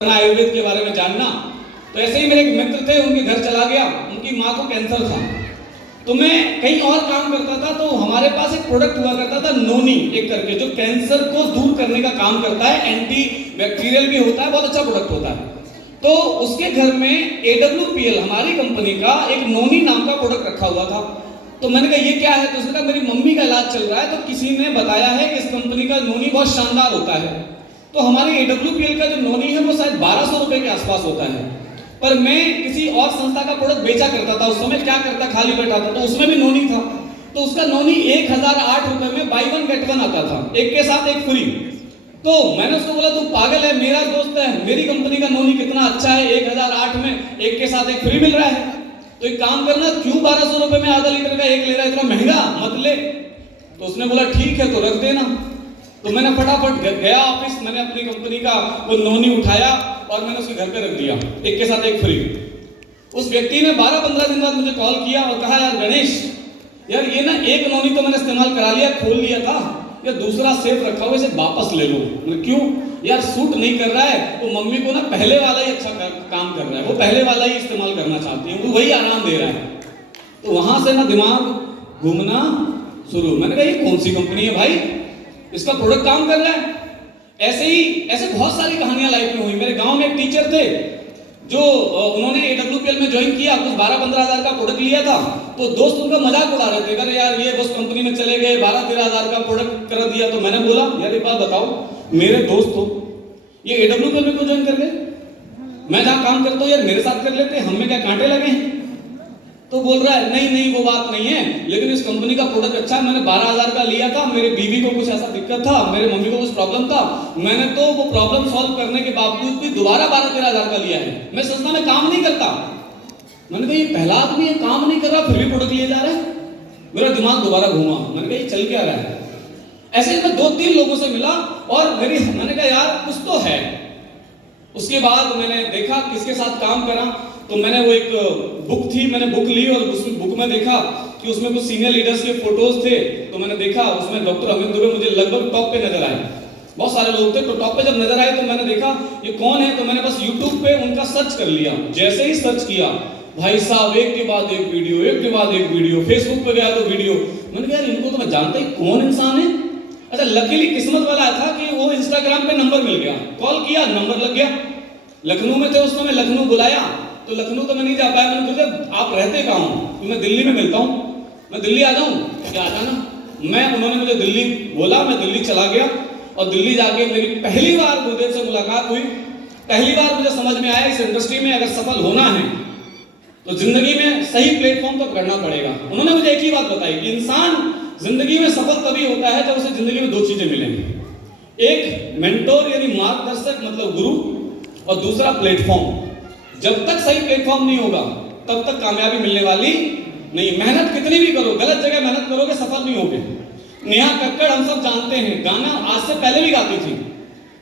आयुर्वेद के बारे में जानना। तो ऐसे ही मेरे एक मित्र थे, उनके घर चला गया, उनकी माँ को कैंसर था। तो मैं कहीं और काम करता था, तो हमारे पास एक प्रोडक्ट हुआ करता था नोनी एक करके, जो कैंसर को दूर करने का काम करता है, एंटी बैक्टीरियल भी होता है, बहुत अच्छा प्रोडक्ट होता है। तो उसके घर में AWPL हमारी कंपनी का एक नोनी नाम का प्रोडक्ट रखा हुआ था। तो मैंने कहा ये क्या है? तो उसने कहा मेरी मम्मी का इलाज चल रहा है, तो किसी ने बताया है कि इस कंपनी का नोनी बहुत शानदार होता है। तो हमारे AWPL का जो नोनी है वो शायद 1200 रुपए के आसपास होता है, पर मैं किसी और संस्था का प्रोडक्ट बेचा करता था। उस समय क्या करता, खाली बैठा था, तो उसमें भी नोनी था। तो उसका नोनी 1008 रुपए में बाई वन गेट वन आता था, एक के साथ एक फ्री। तो मैंने उसको बोला तू पागल है, मेरा दोस्त है, मेरी कंपनी का नोनी कितना अच्छा है, 1008 में एक के साथ एक फ्री मिल रहा है। तो एक काम करना, क्यों 1200 रुपए में आधा लीटर का एक ले रहा है, इतना महंगा मत ले। तो उसने बोला ठीक है तो रख देना। तो मैंने फटाफट गया ऑफिस, मैंने अपनी कंपनी का वो नोनी उठाया और मैंने उसके घर पे रख दिया, एक के साथ एक फ्री। उस व्यक्ति ने 12-15 दिन बाद मुझे कॉल किया और कहा यार गणेश, यार ये ना एक नोनी तो मैंने इस्तेमाल करा लिया, खोल लिया था, या दूसरा सेफ रखा हुआ, इसे वापस ले लो। क्यों? यार सूट नहीं कर रहा है, वो मम्मी को ना पहले वाला ही अच्छा काम कर रहा है, वो पहले वाला ही इस्तेमाल करना चाहती है, वो वही आराम दे रहा है। तो वहां से ना दिमाग घूमना शुरू। मैंने कहा ये कौन सी कंपनी है भाई, इसका प्रोडक्ट काम कर रहा है। ऐसे बहुत सारी कहानियां लाइफ में हुई। मेरे गांव में एक टीचर थे, जो उन्होंने AWPL में ज्वाइन किया, कुछ 12-15 हजार का प्रोडक्ट लिया था। तो दोस्त उनका मजाक उड़ा रहे थे, अरे यार ये बस कंपनी में चले गए, 12-13 हजार का प्रोडक्ट कर दिया। तो मैंने बोला यार एक बात बताओ, मेरे दोस्त हो, ये AWPL में क्यों ज्वाइन कर गए? मैं जहां काम करता हूँ यार मेरे साथ कर लेते, हम में क्या कांटे लगे हैं? तो बोल रहा है नहीं वो बात नहीं है, लेकिन इस कंपनी का प्रोडक्ट अच्छा है, मैंने 12,000 का लिया था, मेरे बीवी को कुछ ऐसा दिक्कत था, मेरे मम्मी को कुछ प्रॉब्लम था, मैंने तो वो प्रॉब्लम सॉल्व करने के बावजूद भी दोबारा 12-13 हजार का लिया है। मैं संस्था में काम नहीं करता। मैंने कहा ये पहला आदमी है, काम नहीं कर रहा फिर भी प्रोडक्ट लिए जा रहा है। मेरा दिमाग दोबारा घूमा, मैंने कहा ये चल क्या रहा है। ऐसे मैं 2-3 लोगों से मिला और मैंने कहा यार कुछ तो है। उसके बाद मैंने देखा किसके साथ काम करा, तो मैंने वो एक बुक थी, मैंने बुक ली और उस बुक में देखा कि उसमें कुछ सीनियर लीडर्स के फोटोज थे। तो मैंने देखा उसमें डॉक्टर अमित दुबे मुझे लगभग टॉप पे नजर आए, बहुत सारे लोग थे, तो टॉप पे जब नजर आए तो मैंने देखा ये कौन है। तो मैंने बस YouTube पे उनका सर्च कर लिया। जैसे ही सर्च किया भाई साहब, एक के बाद एक वीडियो, एक के बाद एक वीडियो, फेसबुक पे गया तो वीडियो। मैंने कहा यार इनको तो मैं जानता ही, कौन इंसान है। अच्छा लकीली किस्मत वाला था कि वो इंस्टाग्राम पे नंबर मिल गया, कॉल किया, नंबर लग गया। लखनऊ में थे उस समय, लखनऊ बुलाया, तो लखनऊ तो मैं नहीं जा पाया। मैंने कहा आप रहते कहाँ हो? तो मैं दिल्ली में मिलता हूँ, मैं दिल्ली आ जाऊँ क्या? आ जाना। उन्होंने मुझे दिल्ली बोला, मैं दिल्ली चला गया और दिल्ली जाके मेरी पहली बार गुरुदेव से मुलाकात हुई। पहली बार मुझे समझ में आया इस इंडस्ट्री में अगर सफल होना है तो जिंदगी में सही प्लेटफॉर्म तो करना पड़ेगा। उन्होंने मुझे एक ही बात बताई कि इंसान जिंदगी में सफल तभी होता है जब उसे जिंदगी में 2 चीजें मिलेंगी, एक मेंटोर यानी मार्गदर्शक मतलब गुरु, और दूसरा प्लेटफॉर्म। जब तक सही प्लेटफॉर्म नहीं होगा तब तक कामयाबी मिलने वाली नहीं। मेहनत कितनी भी करो, गलत जगह मेहनत करोगे सफल नहीं होगे। नेहा कक्कड़ हम सब जानते हैं, गाना आज से पहले भी गाती थी,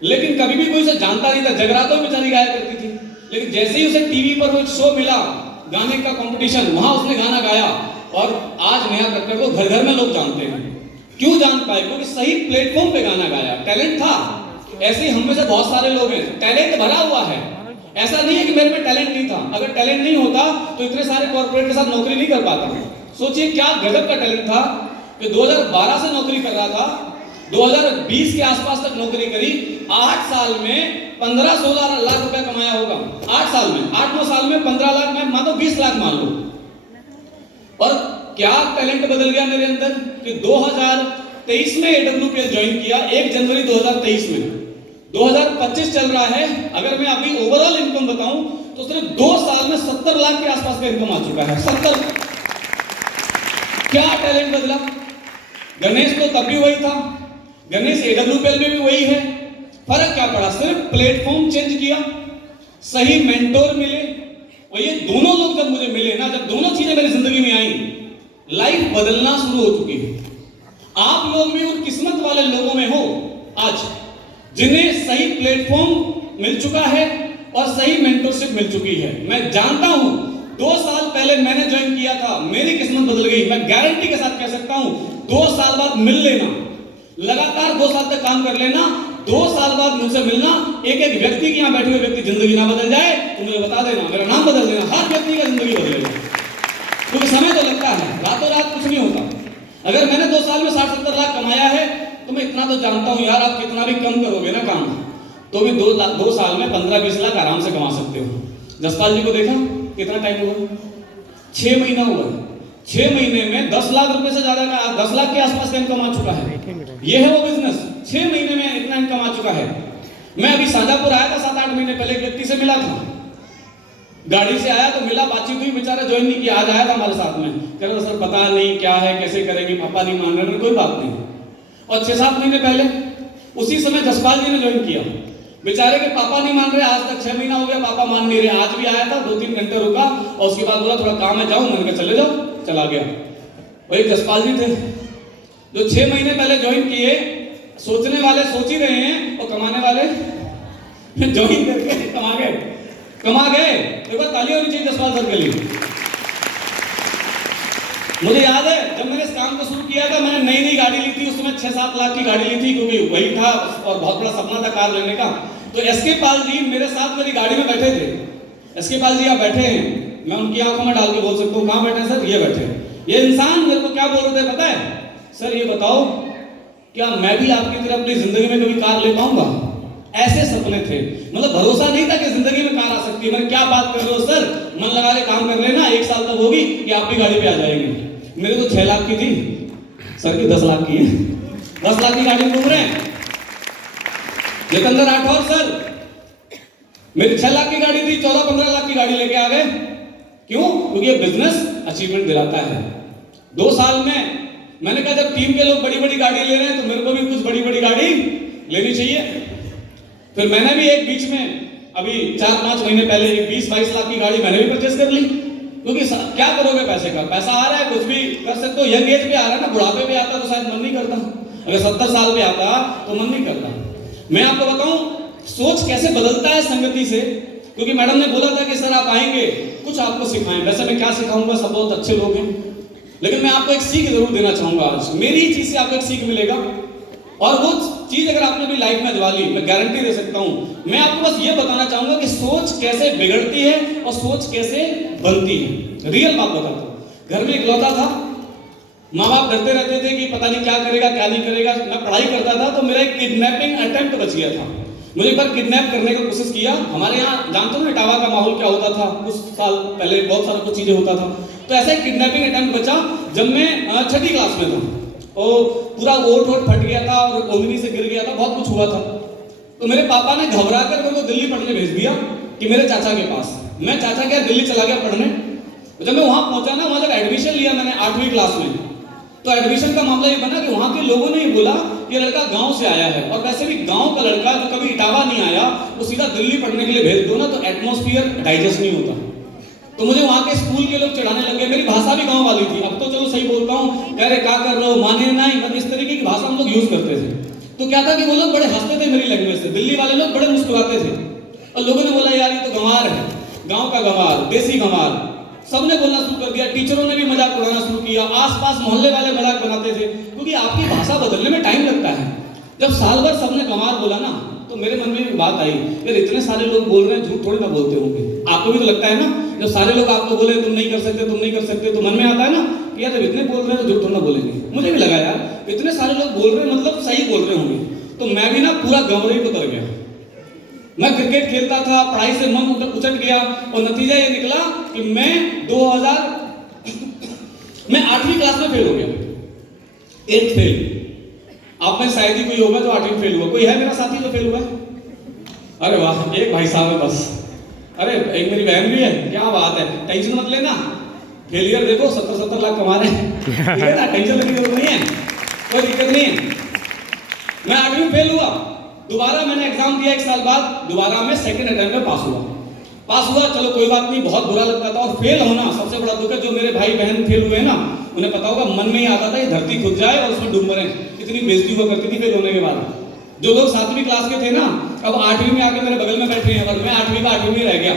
लेकिन कभी भी कोई उसे जानता नहीं था। जगरातों में बेचारी गाया करती थी, लेकिन जैसे ही उसे टीवी पर वो शो मिला, गाने का कंपटीशन, वहां उसने गाना गाया और आज नेहा कक्कड़ को घर घर में लोग जानते हैं। क्यों जान पाए? क्योंकि सही प्लेटफॉर्म पे गाना गाया, टैलेंट था। ऐसे ही हम में से बहुत सारे लोग हैं, टैलेंट भरा हुआ है। ऐसा नहीं है कि मेरे में टैलेंट नहीं था। अगर टैलेंट नहीं होता तो इतने सारे कॉर्पोरेट के साथ नौकरी नहीं कर पाता। सोचिए क्या गजब का टैलेंट था कि 2012 से नौकरी कर रहा था, 2020 के आसपास तक नौकरी करी, 8 साल में 15-16 लाख रुपए कमाया होगा। 8 साल में, 8-9 साल में 15 लाख, मैं मान लो 20 लाख मान लो। और क्या टैलेंट बदल गया मेरे अंदर कि 2023 में AWPL ज्वाइन किया, 1 जनवरी 2023 में। 2025 चल रहा है, अगर मैं अभी ओवरऑल इनकम बताऊं तो सिर्फ 2 साल में 70 लाख के आसपास का इनकम आ चुका है। 70। क्या टैलेंट बदला? गणेश तो तब भी वही था, गणेश AWPL में भी वही है। फर्क क्या पड़ा? सिर्फ प्लेटफॉर्म चेंज किया, सही मेंटोर मिले, और ये दोनों लोग जब मुझे मिले ना, जब दोनों चीजें मेरी जिंदगी में आई, लाइफ बदलना शुरू हो चुकी है। आप लोग भी उन किस्मत वाले लोगों में हो आज, जिन्हें सही प्लेटफॉर्म मिल चुका है और सही मेंटरशिप मिल चुकी है। मैं जानता हूं 2 साल पहले मैंने ज्वाइन किया था, मेरी किस्मत बदल गई। मैं गारंटी के साथ कह सकता हूं 2 साल बाद मिल लेना, लगातार 2 साल तक काम कर लेना, 2 साल बाद मुझसे मिलना, एक एक व्यक्ति की यहाँ बैठे हुए व्यक्ति जिंदगी ना बदल जाए तो मुझे बता देना, मेरा नाम बदल देना, हर व्यक्ति का जिंदगी बदलेगा। क्योंकि समय तो लगता है, रातों रात कुछ नहीं होता। अगर मैंने 2 साल में 60-70 लाख कमाया है तो मैं इतना तो जानता हूं यार, आप कितना भी कम करोगे ना काम तो भी 2 साल में 15-20 लाख आराम से कमा सकते हो। जसपाल जी को देखा कितना टाइम हुआ, 6 महीना हुआ है। 6 महीने में 10 लाख रुपए से ज्यादा का 10 लाख के आसपास का इनकम आ चुका है। ये है वो बिजनेस, 6 महीने में इतना इनकम आ चुका है। मैं अभी शाजापुर आया था 7-8 महीने पहले, एक व्यक्ति से मिला था, गाड़ी से आया तो मिला, बातचीत हुई, बेचारा ज्वाइन नहीं किया, आज आया था हमारे साथ में, कह रहा सर पता नहीं क्या है, कैसे करेंगे, पापा नहीं मान रहे। कोई बात नहीं। और 6-7 महीने पहले उसी समय जसपाल जी ने ज्वाइन किया, बेचारे के पापा नहीं मान रहे, आज तक 6 महीना हो गया, पापा मान नहीं रहे। आज भी आया था, 2-3 घंटे रुका और उसके बाद बोला थोड़ा काम है, जाऊं, मैंने कहा चले जाओ, चला गया। वही जसपाल जी थे जो 6 महीने पहले ज्वाइन किए। सोचने वाले सोच ही रहे हैं और कमाने वाले ज्वाइन करके कमा गए। एक बार ताली होनी चाहिए जसपाल सर के लिए। मुझे याद है जब मैंने इस काम को शुरू किया था, मैंने नई गाड़ी ली थी, उस समय 6-7 लाख की गाड़ी ली थी, क्योंकि वही था और बहुत बड़ा सपना था कार लेने का। तो एसके पाल जी मेरे साथ मेरी गाड़ी में बैठे थे। एसके पाल जी यहाँ बैठे हैं, मैं उनकी आंखों में डाल के बोल सकता हूँ, कहाँ बैठे हैं सर? ये बैठे हैं। ये इंसान मेरे को क्या बोल रहे थे पता है? सर ये बताओ क्या मैं भी आपकी तरह अपनी जिंदगी में कभी कार ले पाऊंगा? ऐसे सपने थे, मतलब भरोसा नहीं था कि जिंदगी में कार आ सकती है। मैंने क्या बात कर रहे हो सर, मन लगा के काम कर लेना, 1 साल तक होगी कि आप भी गाड़ी पे आ जाएंगे। मेरे तो 6 लाख की थी, सर की 10 लाख की है। 10 लाख की गाड़ी में घूम रहे हैं। जितेंद्र राठौर सर, मेरी 6 लाख की गाड़ी थी, 14-15 लाख की गाड़ी लेके आ गए। क्यों? क्योंकि ये बिजनेस अचीवमेंट दिलाता है। 2 साल में मैंने कहा जब टीम के लोग बड़ी-बड़ी गाड़ी ले रहे हैं तो मेरे को भी कुछ बड़ी-बड़ी गाड़ी लेनी चाहिए। फिर मैंने भी एक बीच में अभी 4-5 महीने पहले एक 20-22 लाख की गाड़ी मैंने भी परचेस कर ली। क्योंकि क्या करोगे पैसे का, पैसा आ रहा है, कुछ भी कर सकते हो। यंग एज पे आ रहा है ना, बुढ़ापे पे आता तो शायद मन नहीं करता, अगर 70 साल पे आता तो मन नहीं करता। मैं आपको बताऊं सोच कैसे बदलता है संगति से। क्योंकि मैडम ने बोला था कि सर आप आएंगे कुछ आपको सिखाएं। वैसे मैं क्या सिखाऊंगा, सब बहुत अच्छे लोग हैं, लेकिन मैं आपको एक सीख जरूर देना चाहूंगा आज। मेरी ही चीज से आपको एक सीख मिलेगा और वो चीज अगर आपने अपनी लाइफ में दिवा ली, मैं गारंटी दे सकता हूं। मैं आपको बस ये बताना चाहूंगा कि सोच कैसे बिगड़ती है और सोच कैसे बनती है। रियल बात बताता हूं। घर में इकलौता था, माँ बाप डरते रहते थे कि पता नहीं क्या करेगा क्या नहीं करेगा। मैं पढ़ाई करता था तो मेरा एक किडनैपिंग अटेम्प्ट बच गया था। मुझे एक बार किडनैप करने की कोशिश किया। हमारे यहाँ जानते हो ना इटावा का माहौल क्या होता था, कुछ साल पहले बहुत सारा कुछ चीजें होता था। तो ऐसा एक किडनैपिंग अटेम्प्ट बचा जब मैं 6ठी क्लास में था। और पूरा ओठ फट गया था और ओमनी से गिर गया था, बहुत कुछ हुआ था। तो मेरे पापा ने घबरा कर मेरे को दिल्ली पढ़ने भेज दिया कि मेरे चाचा के पास। मैं चाचा के दिल्ली चला गया पढ़ने। जब मैं वहां पहुंचा ना, वहां जब एडमिशन लिया मैंने 8वीं क्लास में, तो एडमिशन का मामला ये बना कि वहां के लोगों ने ये बोला कि लड़का गांव से आया है, और वैसे भी गांव का लड़का जो कभी इटावा नहीं आया वो सीधा दिल्ली पढ़ने के लिए भेज दो ना तो एटमॉस्फेयर डाइजेस्ट नहीं होता। तो मुझे वहां के स्कूल के लोग चढ़ाने लगे। मेरी भाषा भी गांव वाली थी, अब तो चलो सही बोलता हूँ, कह रहे क्या कर रहे हो, माने नहीं, मतलब इस तरीके की भाषा हम लोग यूज करते थे। तो क्या था कि वो लोग बड़े हंसते थे मेरी लैंग्वेज से, दिल्ली वाले लोग बड़े मुस्कुराते थे। और लोगों ने बोला यार ये तो गंवार है, गांव का गंवार, देसी गंवार। सबने बोलना शुरू कर दिया, टीचरों ने भी मजाक उड़ाना शुरू किया, आसपास मोहल्ले वाले मजाक बनाते थे। क्योंकि आपकी भाषा बदलने में टाइम लगता है। जब साल भर सबने गंवार बोला ना तो मेरे मन में भी बात आई, यार इतने सारे लोग बोल रहे हैं, झूठ थोड़ी ना बोलते होंगे। आपको भी तो लगता है ना, जब सारे लोग आपको बोले तुम नहीं कर सकते, तुम नहीं कर सकते, तो मन में आता है ना कि यार जब इतने बोल रहे हैं तो झूठ थोड़ा ना बोलेंगे। मुझे भी लगा यार इतने सारे लोग बोल रहे हैं मतलब सही बोल रहे होंगे। तो मैं भी ना पूरा गंवरे को उतर गया। मैं क्रिकेट खेलता था, पढ़ाई से मन उचट गया और नतीजा ये निकला कि मैं 8वीं क्लास में फेल हो गया, 8th फेल। आप में शायद ही कोई होगा जो 8वीं फेल हुआ। कोई है मेरा साथी जो फेल हुआ है? अरे वाह, एक भाई साहब है बस। अरे एक मेरी बहन भी है, क्या बात है। टेंशन मत लेना, फेलियर देखो 70-70 लाख कमा रहे हैं, ठीक है ना, टेंशन लेने की जरूरत नहीं है, कोई दिक्कत नहीं है। मैं 8वीं फेल हुआ, दोबारा मैंने एग्जाम दिया 1 साल बाद, दोबारा मैं सेकंड अटेम्प्ट में पास हुआ। चलो कोई बात नहीं, बहुत बुरा लगता था। और फेल होना सबसे बड़ा दुख है। जो मेरे भाई बहन फेल हुए ना उन्हें पता होगा, मन में ही आता था ये धरती खुद जाए और उसमें डूब मरे। इतनी बेइज्जती हुआ करती थी फेल होने के बाद। जो लोग 7वीं क्लास के थे ना, अब 8वीं में आके मेरे बगल में बैठे हैं और मैं 8वीं का 8वीं में रह गया।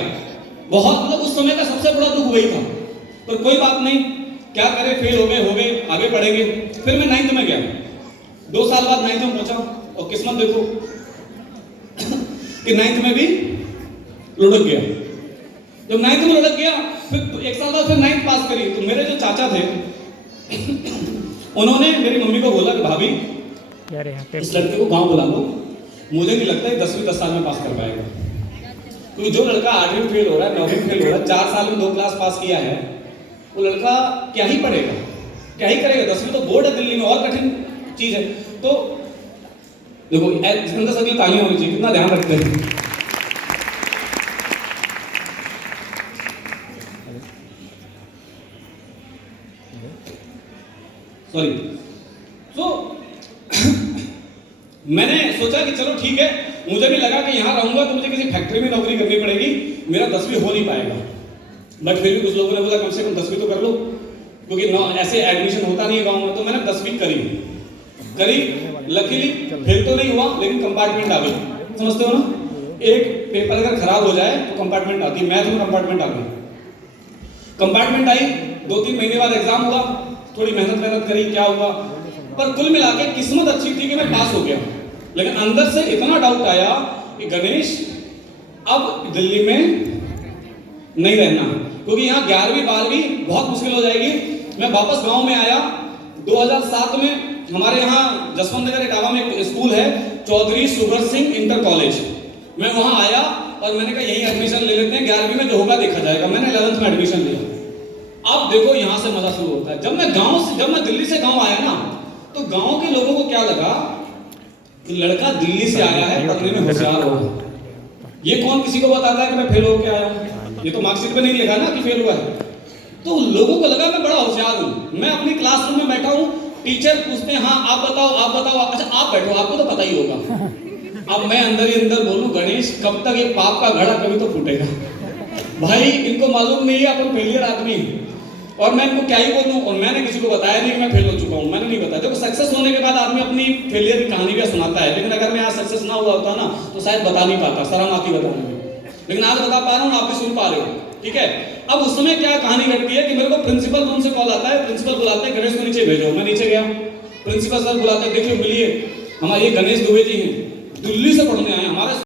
बहुत मतलब उस समय का सबसे बड़ा दुख वही था। पर कोई बात नहीं, क्या करें, फेल हो गए, आगे बढ़ेंगे। फिर मैं 9th में गया, 2 साल बाद 9th में पहुंचा और किस्मत देखो कि 9th में भी लुढ़क गया। जब 9th में लुढ़क गया, फिर 1 साल बाद फिर 9th पास करी। तो मेरे जो चाचा थे उन्होंने मेरी मम्मी को बोला कि भाभी इस लड़के को गांव बुला लो, मुझे नहीं लगता 10वीं 10 साल में पास कर पाएगा, क्योंकि जो लड़का 8वीं फेल हो रहा है, 9वीं फेल हो रहा है, 4 साल में 2 क्लास पास किया है, वो लड़का क्या ही पढ़ेगा, क्या ही करेगा। 10वीं तो बोर्ड है दिल्ली में, और कठिन चीज है। तो देखो जितेंद्र सर की तालियां होनी चाहिए, कितना ध्यान रखते हैं। सॉरी। तो मैंने सोचा कि चलो ठीक है, मुझे भी लगा कि यहाँ रहूंगा तो मुझे किसी फैक्ट्री में नौकरी करनी पड़ेगी, मेरा 10वीं हो नहीं पाएगा। बट फिर भी कुछ लोगों ने बोला कम से कम 10वीं तो कर लो, क्योंकि ऐसे एडमिशन होता नहीं है गांव में। तो मैंने 10वीं करी। लकीली फेल तो नहीं हुआ, लेकिन कंपार्टमेंट आ गई। समझते हो ना, एक पेपर अगर खराब हो जाए तो कंपार्टमेंट आती है। मैथ में कंपार्टमेंट आ गई। कंपार्टमेंट आई, 2-3 महीने बाद एग्जाम हुआ, थोड़ी मेहनत करी, क्या हुआ, पर कुल मिला के किस्मत अच्छी थी कि मैं पास हो गया। लेकिन अंदर से इतना डाउट आया कि गणेश अब दिल्ली में नहीं रहना, क्योंकि यहाँ 11वीं 12वीं बहुत मुश्किल हो जाएगी। मैं वापस गांव में आया 2007 में। हमारे यहाँ जसवंत नगर इटावा में एक स्कूल है, चौधरी सुगर सिंह इंटर कॉलेज। मैं वहां आया और मैंने कहा यही एडमिशन ले लेते हैं, 11वीं में जो होगा देखा जाएगा। मैंने 11th में एडमिशन लिया। अब देखो यहाँ से मजा शुरू होता है। जब मैं दिल्ली से गांव आया ना, तो गांव के लोगों को क्या लगा कि लड़का दिल्ली से आया है, पढ़ने में होशियार होगा। ये कौन किसी को बताता है कि मैं फेल होकर आया हूं? ये तो मार्कशीट पे नहीं लिखा ना कि फेल हुआ है। तो लोगों को लगा मैं बड़ा होशियार हूं। मैं अपनी क्लासरूम में बैठा हूं, टीचर पूछते हैं हाँ आप बताओ। अच्छा आप बैठो, आपको तो पता ही होगा। अब मैं अंदर ही अंदर बोलूं गणेश कब तक ये पाप का घड़ा कभी तो फूटेगा। भाई इनको मालूम नहीं है अपन फेलियर आदमी, और मैं इनको क्या ही बोलूं। और मैंने किसी को बताया नहीं कि मैं फेल हो चुका हूं, मैंने नहीं बताया। देखो सक्सेस होने के बाद आदमी अपनी फेलियर की कहानी भी सुनाता है, लेकिन अगर मैं आज सक्सेस ना हुआ होता ना तो शायद बता नहीं पाता, शर्म आती बताने में। लेकिन आज बता पा रहा हूं, आप भी सुन पा रहे हो, ठीक है। अब उस समय क्या कहानी घटती है कि मेरे को प्रिंसिपल रूम से कॉल आता है। प्रिंसिपल बुलाते हैं गणेश को नीचे भेजो। मैं नीचे गया, प्रिंसिपल सर बुलाते हैं, देखिए मिलिए, हमारे ये गणेश दुबे जी हैं, दिल्ली से पढ़ने आए हमारे